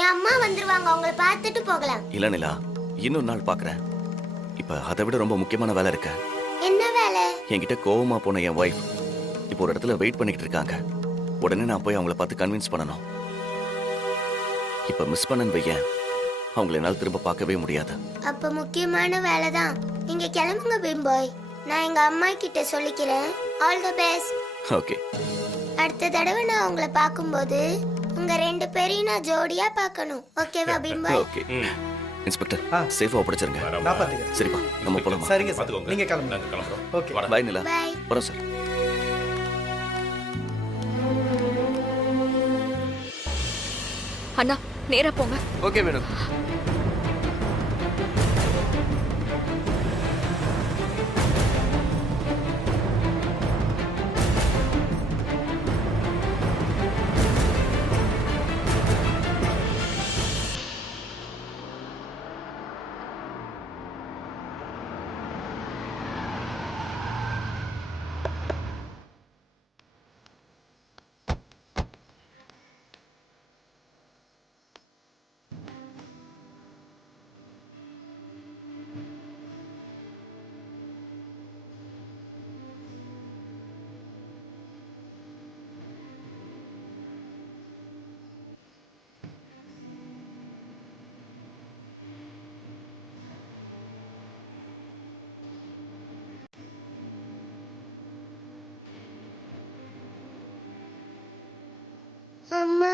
என் அம்மா வந்துருவாங்க, அவங்கள பார்த்துட்டு போகலாம். இல்ல நிலா, இன்னொரு நாள் பாக்குறேன். இப்ப அதை விட ரொம்ப முக்கியமான வேலை இருக்கு. என்ன வேலை? என்கிட்ட கோவமா போன என் ஒய்ஃப் இப்போ ஒரு இடத்துல வெயிட் பண்ணிட்டு இருக்காங்க. உடனே நான் போய் அவங்கள பார்த்து கன்வின்ஸ் பண்ணணும். இப்ப மிஸ் பண்ணன்னு வையேன், அவங்கள என்னால் திரும்ப பார்க்கவே முடியாது. அப்ப முக்கியமான வேலை தான். நீங்க கிளம்புங்க பீம்பாய், நான் எங்க அம்மா கிட்ட சொல்லிக்கிறேன். All the best. ஓகே. அடுத்த தடவை நான் உங்களை பார்க்கும்போது உங்க ரெண்டு பேரையும் நான் ஜோடியா பார்க்கணும். ஓகேவா பீம்பாய்? ஓகே. இன்ஸ்பெக்டர், சேஃபா ஒப்படைச்சிருங்க. நான் பாத்துக்கிறேன். சரிப்பா, நம்ம போலாமா? சரிங்க சார், நீங்க கிளம்புங்க. கிளம்புறோம். Okay, bye Nila. பை. வரோம் சார். அண்ணா நேரா போங்க. Okay madam. அம்மா,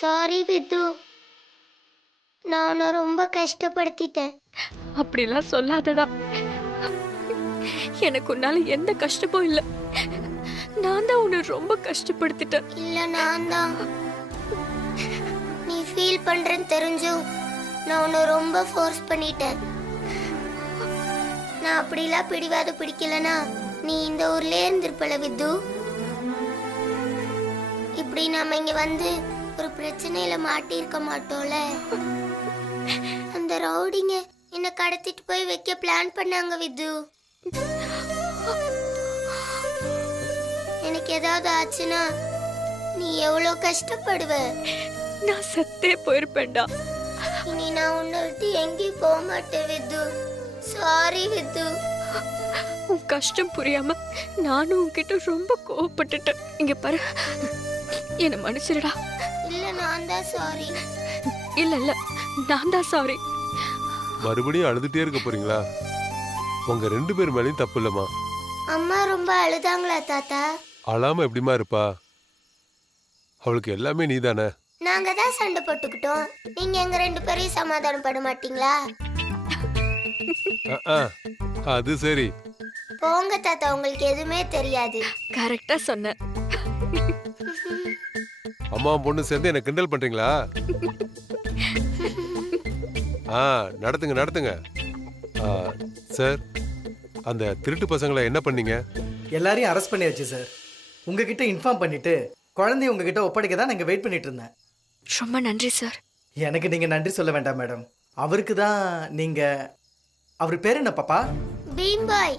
சாரி வித்து, நான் உன்னை ரொம்ப கஷ்டப்படுத்திட்டேன். அப்படிலாம் சொல்லாதடா. எனக்கு உன்னால எந்த கஷ்டமும் இல்ல. நான் தான் உன்னை ரொம்ப கஷ்டப்படுத்திட்டேன். இல்ல, நான் தான். நீ ஃபீல் பண்றேன்னு தெரிஞ்சும் நான் உன்னை ரொம்ப ஃபோர்ஸ் பண்ணிட்டேன். நான் அப்படிலாம் பிடிவாத பிடிக்கலனா நீ இந்த ஊர்லயே இருந்திருப்பல வித்து. இப்படி நாம இங்க வந்து ஒரு பிரச்சனையில மாட்டி இருக்க மாட்டோம்ல. அந்த ரவுடிங்க என்ன கடத்திட்டு போய் வைக்க பிளான் பண்ணாங்க வித்து. எனக்கு ஏதாவது ஆச்சுன்னா நீ எவ்வளவு கஷ்டப்படுவ. நான் செத்தே போயிருப்பேன்டா. இனி நான் உன்னை விட்டு எங்கேயும் போக மாட்டேன் வித்து. Sorry with. உன் கஷ்டம் புரியாம நானும் உன்கிட்ட ரொம்ப கோவப்பட்டுட்டேன். இங்க பாரு, என்ன மன்னிச்சிருடா. இல்ல, நான் தான் சாரி. இல்ல இல்ல, நான் தான் சாரி. மறுபடியும் அழுதுட்டே இருக்க போறீங்களா? உங்க ரெண்டு பேர் மேலயும் தப்பு இல்லம்மா. அம்மா ரொம்ப அழுதாங்களா தாத்தா? அழாம எப்படிமா இருப்பா? அவளுக்கு எல்லாமே நீதானே. நாங்க தான் சண்டை போட்டுக்கிட்டோம், நீங்க எங்க ரெண்டு பேரையும் சமாதானம் பண்ண மாட்டீங்களா? அது சரி. போங்க தாத்தா, உங்களுக்கு எதுவுமே தெரியாது. கரெக்டா சொன்ன. அம்மா பொண்ணு சேர்ந்து என்ன கிண்டல் பண்றீங்களா? நடத்துங்க நடத்துங்க. சார், அந்த திருட்டு பசங்களை என்ன பண்ணீங்க? எல்லாரையும் அரெஸ்ட் பண்ணியாச்சு சார். உங்ககிட்ட இன்ஃபார்ம் பண்ணிட்டு குழந்தைய உங்ககிட்ட ஒப்படைக்க தான் நாங்கள் வெயிட் பண்ணிட்டு இருந்தேன். ரொம்ப நன்றி சார். எனக்கு நீங்க நன்றி சொல்ல வேண்டாம் மேடம். அவருக்கு தான் நீங்க. அவர் பேர் என்ன பாப்பா? பீம்பாய்.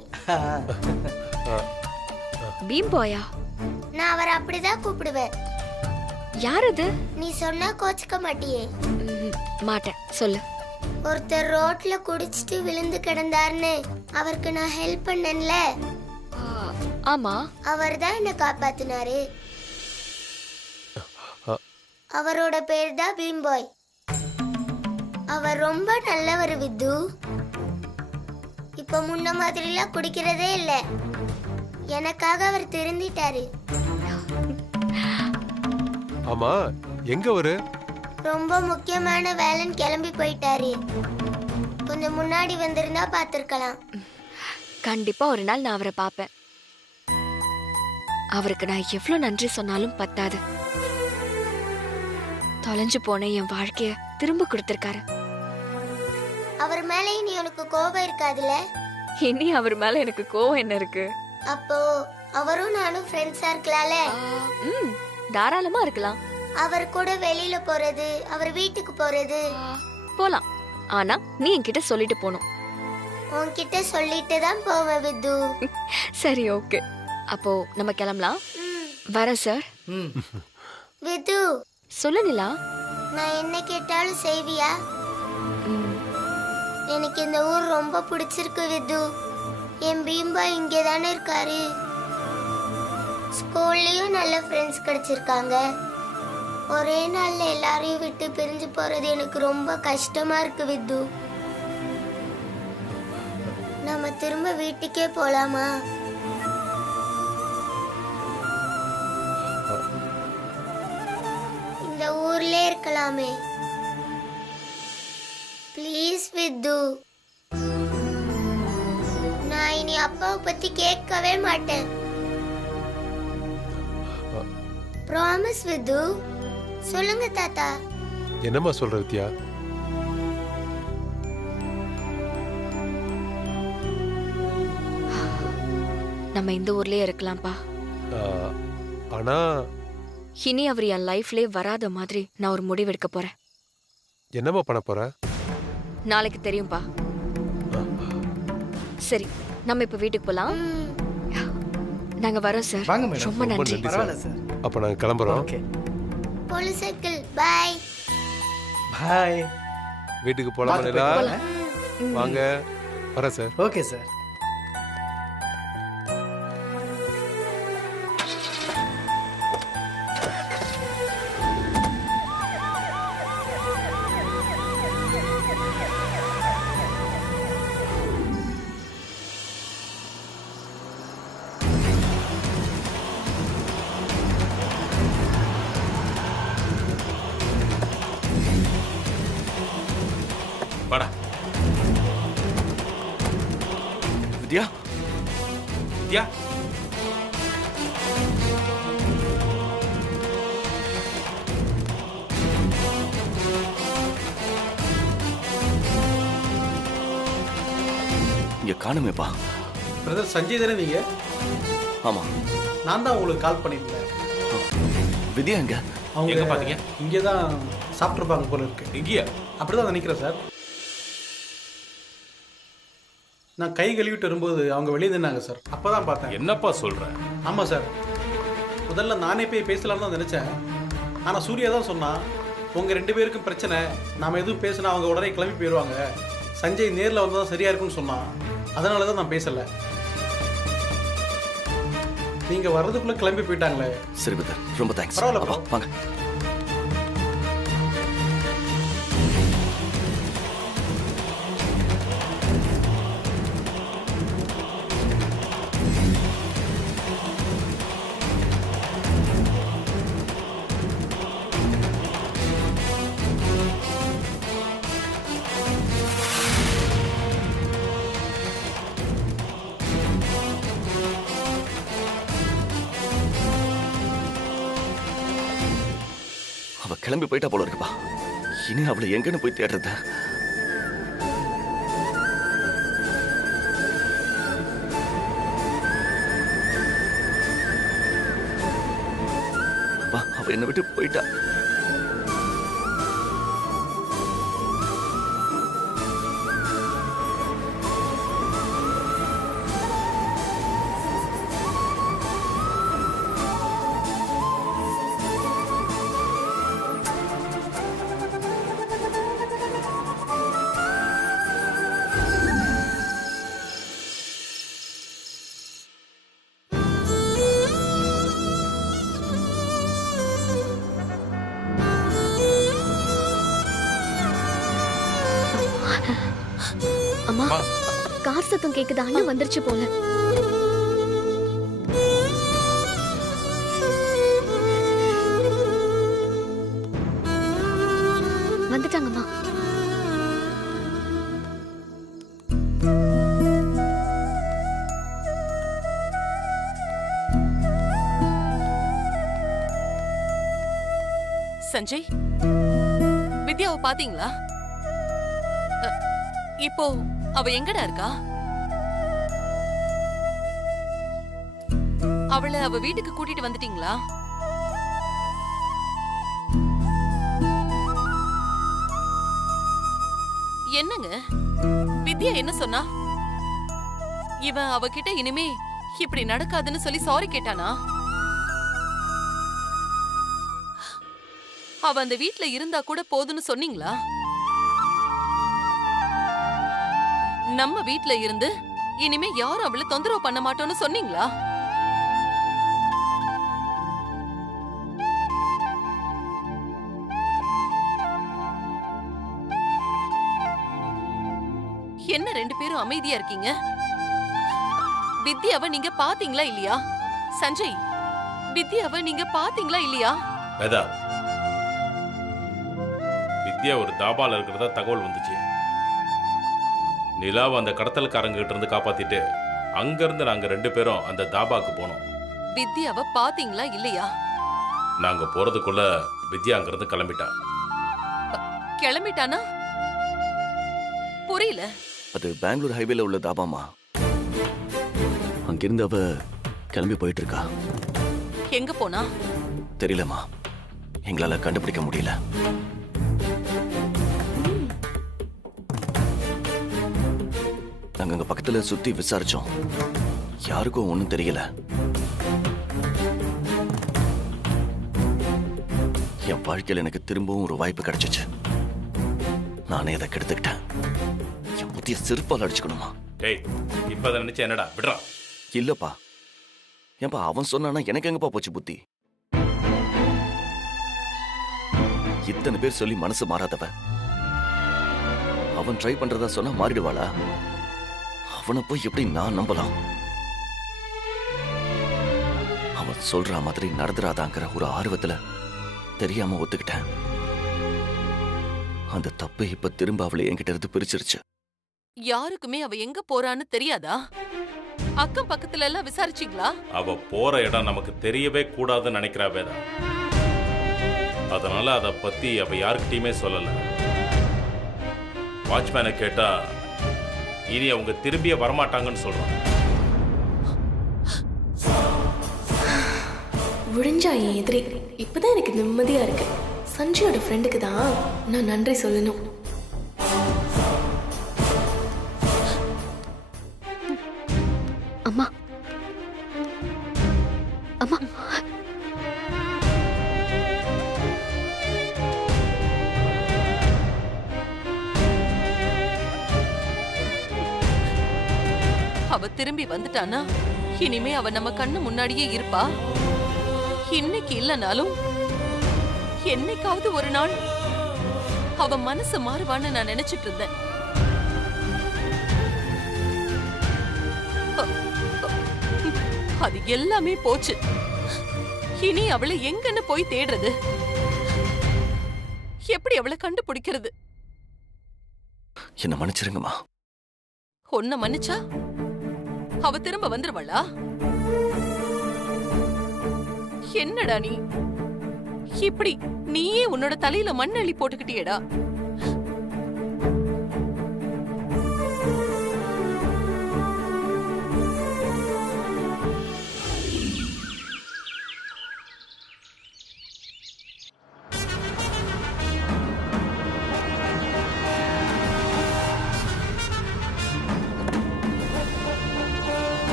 பீம் பாயா? நான் அவரை அப்படிதான் கூப்பிடுவேன். யார் அது? நீ சொன்னா கோச்சுக்க மாட்டியே? மாட்டேன், சொல்லு. ஒருத்தர் ரோட்ல குடிச்சிட்டு விழுந்து கிடந்தாருன்னு அவருக்கு நான் ஹெல்ப் பண்ணேன்ல. ஆமா, அவர் தான் என்ன காப்பாத்தினாரு. அவரோட பேர் தான் பீம்பாய். அவர் ரொம்ப நல்லவர் வித்து. இப்ப முன்ன மாதிரிலாம் குடிக்கிறதே இல்ல. எனக்காக அவர் திருந்திட்டாரு. ஆமா, எங்க அவரு? ரொம்ப முக்கியமான வேலைன்னு கிளம்பி போயிட்டாரு. கொஞ்சம் முன்னாடி வந்திருந்தா பார்த்திருக்கலாம். கண்டிப்பா ஒரு நாள் நான் அவரை பார்ப்பேன். அவருக்கு நான் எவ்வளவு நன்றி சொன்னாலும் பத்தாது. தொலைஞ்சு போன என் வாழ்க்கைய திரும்ப கொடுத்திருக்காரு. அவர் மேல இனி உனக்கு கோபம் இருக்காதுல்ல? இனி அவர் மேல எனக்கு கோவம் என்ன இருக்கு? அப்போ அவரும் நானும் ஃப்ரெண்ட்ஸா இருக்கலாம்ல? ம், தாராளமா இருக்கலாம். அவர் கூட வெளியில போறது, அவர் வீட்டுக்கு போறது. போலாம். ஆனா நீ என்கிட்ட சொல்லிட்டு போணும். உன்கிட்ட சொல்லிட்டு தான் போவேன் வித்து. சரி, ஓகே. அப்போ நம்ம கிளம்பலாம். வரேன் சார். ம் வித்து, சொல்லு நிலா. நான் என்ன கேட்டாலும் செய்வியா? எனக்கு இந்த ஊர் ரொம்ப பிடிச்சிருக்கு வித்து. என் பீம்பா இங்கே தானே இருக்காரு. ஸ்கூல்லையும் நல்ல ஃப்ரெண்ட்ஸ் கிடைச்சிருக்காங்க. ஒரே நாள்ல எல்லாரையும் விட்டு பிரிஞ்சு போறது எனக்கு ரொம்ப கஷ்டமா இருக்கு வித்து. நம்ம திரும்ப வீட்டுக்கே போலாமா? இந்த ஊர்லயே இருக்கலாமே. Please with. நான் இனி அப்பாவை பத்தி கேட்கவே மாட்டேன். Promise with. சொல்லுங்க தாத்தா. என்னம்மா சொல்ற வித்யா? நம்ம இந்த ஊர்லயே இருக்கலாம்ப்பா. ஆனா இனி அவர் என் லைஃப்லயே வராத மாதிரி நான் ஒரு முடிவு எடுக்க போறேன். என்னம்மா பண்ண போற? நாளைக்கு தெரியும்பா. சரி, நம்ம இப்ப வீட்டுக்கு போலாம். நாங்க வரோம் சார். வாங்க மேடம். ரொம்ப நன்றி. பரவாயில்ல சார். அப்ப நாங்க கிளம்புறோம். ஓகே போலி சைக்கிள் பை. பாய். வீட்டுக்கு போலாம் நிலா. போலாம். வாங்க. வரேன் சார். Okay sir. வாடா. வித்யா, வித்யா, இங்க காணுமேப்பா. பிரதர் சஞ்சய் தானே நீங்க? ஆமா. நான் தான் உங்களுக்கு கால் பண்ணியிருந்தேன். வித்யா எங்க? அவங்க எங்க பாத்தீங்க? இங்கே தான் சாப்பிட்ருப்பாங்க போல இருக்கு. இங்கேயா? அப்படிதான் நினைக்கிறேன் சார். நான் கை கழுவிட்டு வரும்போது அவங்க வெளியே நின்னாங்க சார். அப்பதான் பார்த்தேன். என்னப்பா சொல்ற? ஆமா சார். முதல்ல நானே போய் பேசலாம்னு தான் நினைச்சேன். ஆனா சூர்யா தான் சொன்னான், உங்க 2 பேருக்கும் பிரச்சனை, நாம எதுவும் பேசினா அவங்க உடனே கிளம்பி போயிடுவாங்க, சஞ்சய் நேரில் வந்தால் சரியா இருக்கும்னு சொன்னான். அதனால தான் நான் பேசல. நீங்க வர்றதுக்குள்ள கிளம்பி போயிட்டாங்களே. சரி வித்யா, ரொம்ப தேங்க்ஸ். பரவாயில்ல bro. வாங்க. அவ கிளம்பி போயிட்டா போல இருக்குப்பா. இனி அவளை எங்கன்னு போய் தேடுறது? அப்பா, அவ என்னை விட்டு போயிட்டா. அம்மா, கார் சத்தம் கேக்குது, அண்ணன் வந்துருச்சு போல. வந்துட்டாங்கம்மா. சஞ்சய், வித்யாவை பாத்தீங்களா? இப்போ அவ எங்கடா இருக்கா? அவளை அவ வீட்டுக்கு கூட்டிட்டு வந்துட்டீங்களா? என்னங்க வித்யா என்ன சொன்னா? இவன் அவகிட்ட இனிமே இப்படி நடக்காதுன்னு சொல்லி சாரி கேட்டானா? அவ அந்த வீட்ல இருந்தா கூட போதுன்னு சொன்னீங்களா? நம்ம வீட்ல இருந்து இனிமே யாரும் அவளை தொந்தரவு பண்ண மாட்டோம்னு சொன்னீங்களா? என்ன ரெண்டு பேரும் அமைதியா இருக்கீங்க? வித்யாவை நீங்க பாத்தீங்களா இல்லையா? சஞ்சய், வித்யாவை நீங்க பாத்தீங்களா இல்லையா? வேதா, வித்யா ஒரு தாபால இருக்கிறதா தகவல் வந்துச்சு. நிலாவை அந்த கடத்தல்காரங்க கிட்ட இருந்து காப்பாத்திட்டு அங்கிருந்து நாங்க ரெண்டு பேரும் அந்த தாபாக்கு போனோம். வித்யாவை பாத்தீங்களா இல்லையா? நாங்க போறதுக்குள்ள வித்யா அங்கிருந்து கிளம்பிட்டா. கிளம்பிட்டானா? புரியல. அது பெங்களூர் ஹைவேல உள்ள தாபாமா. அங்கிருந்து அவ கிளம்பி போயிட்டு இருக்கா. எங்க போனா? தெரியலமா, எங்களால கண்டுபிடிக்க முடியல. நாங்க அங்க பக்கத்துல சுத்தி விசாரிச்சோம், யாருக்கும் ஒண்ணும் தெரியல. என் வாழ்க்கையில் எனக்கு திரும்பவும் ஒரு வாய்ப்பு கிடைச்சிச்சு. நானே அதை கெடுத்துக்கிட்டேன். என் புத்திய செருப்பால் அடிச்சுக்கணுமா? டேய், இப்ப அதை நினைச்சா என்னடா? விடுறா. இல்லப்பா, ஏன்பா அவன் சொன்னானா எனக்கு எங்கப்பா போச்சு புத்தி? இத்தனை பேர் சொல்லி மனசு மாறாதவ அவன் ட்ரை பண்றதா சொன்னா மாறிடுவாளா? அவனை போய் எப்படி நான் நம்பலாம்? அவன் சொல்ற மாதிரி நடந்துராதாங்கிற ஒரு ஆர்வத்துல தெரியாம ஒத்துக்கிட்டேன். அந்த தப்பு இப்ப திரும்ப அவளை என்கிட்ட இருந்து பிரிச்சிருச்சு. யாருக்குமே அவ எங்க போறான்னு தெரியாதா? அக்கம் பக்கத்துல எல்லாம் விசாரிச்சீங்களா? அவ போற இடம் நமக்கு தெரியவே கூடாதுன்னு நினைக்கிறா வேதா. அதனால அதை பத்தி அவ யாருக்கிட்டையுமே சொல்லல. வாட்ச்மேனை கேட்டா இனி அவங்க திரும்பிய வரமாட்டாங்கன்னு சொல்றான். முடிஞ்சா என் எதிரி. இப்பதான் எனக்கு நிம்மதியா இருக்கு. சஞ்சயோட ஃப்ரெண்டுக்கு தான் நான் நன்றி சொல்லணும். அம்மா, அம்மா, அவ திரும்பி வந்துட்டானா இனிமே அவ நம்ம கண்ணு முன்னாடியே இருப்பா. இன்னைக்கு இல்லனாலும் என்னைக்காவது ஒரு நாள் அவ மனசு மாறுவான்னு நான் நினைச்சிட்டு இருந்தேன். அது எல்லாமே போச்சு. இனி அவளை எங்கன்னு போய் தேடுறது? எப்படி அவளை கண்டுபிடிக்கிறது? என்ன மன்னிச்சிருங்கம்மா. ஒன்ன மன்னிச்சா அவ திரும்ப வந்துருவாளா? என்னடா நீ இப்படி நீயே உன்னோட தலையில மண் அள்ளி போட்டுக்கிட்டியேடா.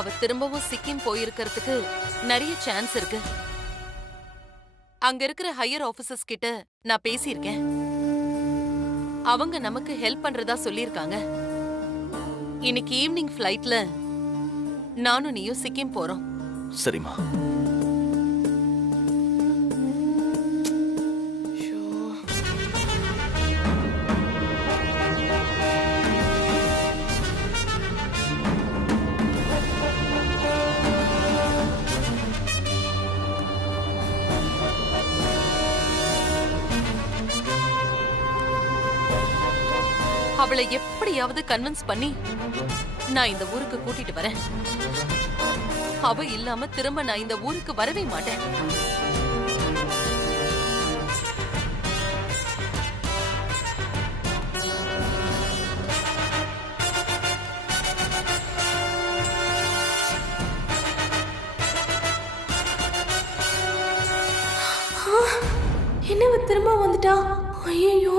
அவ திரும்பவும் சிக்கிம் போயிருக்கிறதுக்கு நிறைய சான்ஸ் இருக்கு. அங்க இருக்கிற ஹையர் ஆபீசர்ஸ் கிட்ட நான் பேசியிருக்கேன். அவங்க நமக்கு ஹெல்ப் பண்றதா சொல்லியிருக்காங்க. இன்னைக்கு ஈவினிங் ஃபிளைட்ல நானும் நீயும் சிக்கிம் போறோம். சரிம்மா. அவளை எப்படியாவது கன்வின்ஸ் பண்ணி நான் இந்த ஊருக்கு கூட்டிட்டு வரேன். அவ இல்லாம திரும்ப நான் இந்த ஊருக்கு வரவே மாட்டேன். என்ன திரும்ப வந்துட்டா? ஐயோ,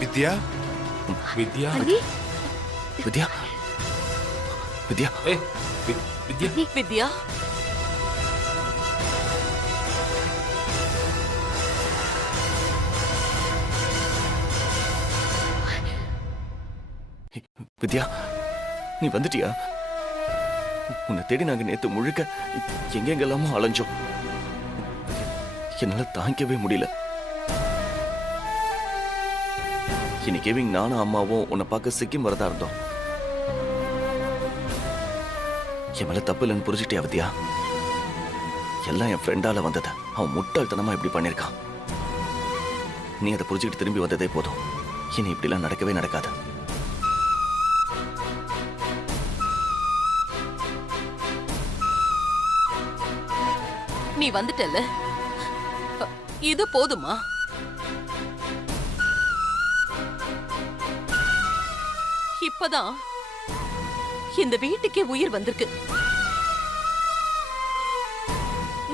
வித்யா, வித்யா, வித்யா, வித்யா, ஏய் வித்யா, வித்யா, வித்யா, நீ வந்துட்டியா? உன்னை தேடி நாங்க நேத்து முழுக்க எங்கெங்கெல்லாமோ அலைஞ்சோம். என்னால தாங்கிக்கவே முடியல. இன்னைக்கு ஈவினிங் நானும் அம்மாவும் உன்னை பார்க்க சிக்கிம் வரதா இருந்தோம். என் மேல தப்பு இல்லைன்னு புரிஞ்சுட்டியா வித்யா? எல்லாம் என் ஃப்ரெண்டால வந்தது. அவன் முட்டாள்தனமா இப்படி பண்ணிருக்கான். நீ அதை புரிஞ்சுக்கிட்டு திரும்பி வந்ததே போதும். இனி இப்படிலாம் நடக்கவே நடக்காது. நீ வந்துட்டல்ல, இது போதுமா? இப்பதான் இந்த வீட்டுக்கே உயிர் வந்திருக்கு.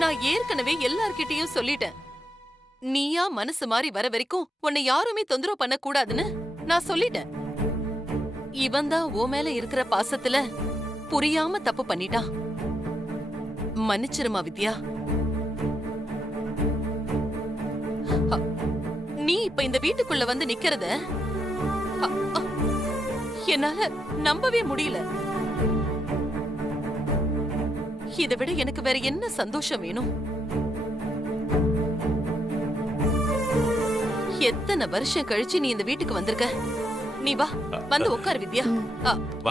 நான் ஏற்கனவே எல்லார்கிட்டயும் சொல்லிட்டேன். நீயா மனசு மாறி வர வரைக்கும் உன்னை யாருமே தொந்தரவு பண்ண கூடாதுன்னு நான் சொல்லிட்டேன். இவன் தான் உன் மேல இருக்கிற பாசத்துல புரியாம தப்பு பண்ணிட்டான். மன்னிச்சிருமா வித்யா. நீ இப்ப இந்த வீட்டுக்குள்ள வந்து நிக்கிறத என்னால நம்பவே முடியல. இதை விட எனக்கு வேற என்ன சந்தோஷம் வேணும்? எத்தனை வருஷம் கழிச்சு நீ இந்த வீட்டுக்கு வந்திருக்க. நீ வா, வந்து உட்காரு வித்யா.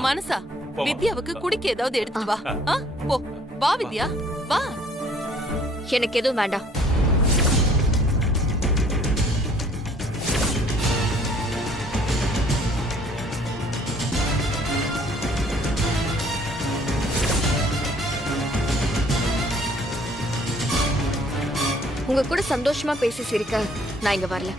மனசா, வித்யாவுக்கு குடிக்க ஏதாவது எடுத்துட்டு வா. போ, வா வித்யா, வா. எனக்கு எதுவும் வேண்டாம். உங்க கூட சந்தோஷமா பேசி சிரிக்க நான் இங்க வரல.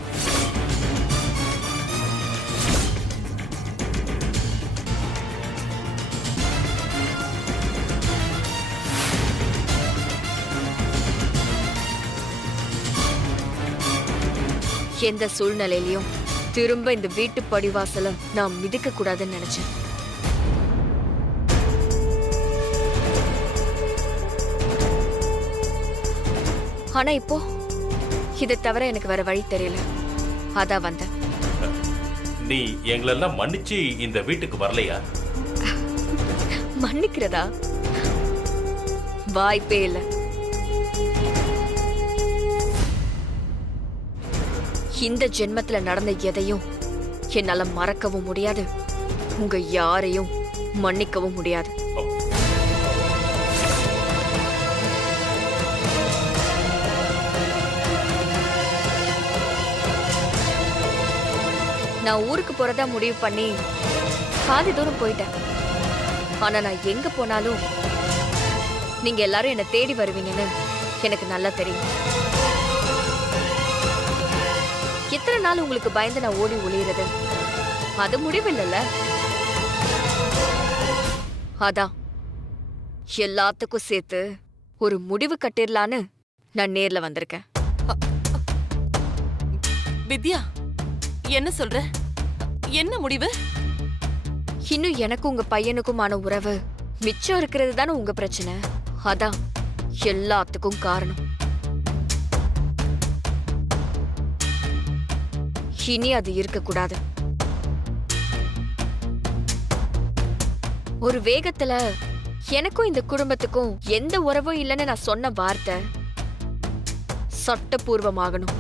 எந்த சூழ்நிலையிலயும் திரும்ப இந்த வீட்டு படிவாசல நான் மிதிக்க கூடாதுன்னு நினைச்சேன். ஆனா இப்போ இதை தவிர எனக்கு வேற வழி தெரியல. அதான் வந்தேன். நீ எங்களெல்லாம் மன்னிச்சு இந்த வீட்டுக்கு வரலையா? மன்னிக்கிறதா? வாய்ப்பே இல்ல. இந்த ஜென்மத்துல நடந்த எதையும் என்னால மறக்கவும் முடியாது, உங்க யாரையும் மன்னிக்கவும் முடியாது. நான் ஊருக்கு போறதா முடிவு பண்ணி பாதி தூரம் போயிட்டேன். ஆனா நான் எங்க போனாலும் நீங்க எல்லாரும் என்ன தேடி வருவீங்கன்னு எனக்கு நல்லா தெரியும். எத்தனை நாள் உங்களுக்கு பயந்து நான் ஓடி ஒளியறது? அது முடிவில்லைல்ல. அதான் எல்லாத்துக்கும் சேர்த்து ஒரு முடிவு கட்டிடலான்னு நான் நேர்ல வந்திருக்கேன். வித்யா, என்ன சொல்ற? என்ன முடிவு? இன்னும் எனக்கும் உங்க பையனுக்குமான உறவு மிச்சம் இருக்கிறது தானே உங்க பிரச்சனை. அதான் எல்லாத்துக்கும் காரணம். இனி அது இருக்கக்கூடாது. ஒரு வேகத்துல எனக்கும் இந்த குடும்பத்துக்கும் எந்த உறவும் இல்லைன்னு நான் சொன்ன வார்த்தை சட்டபூர்வமாகணும்.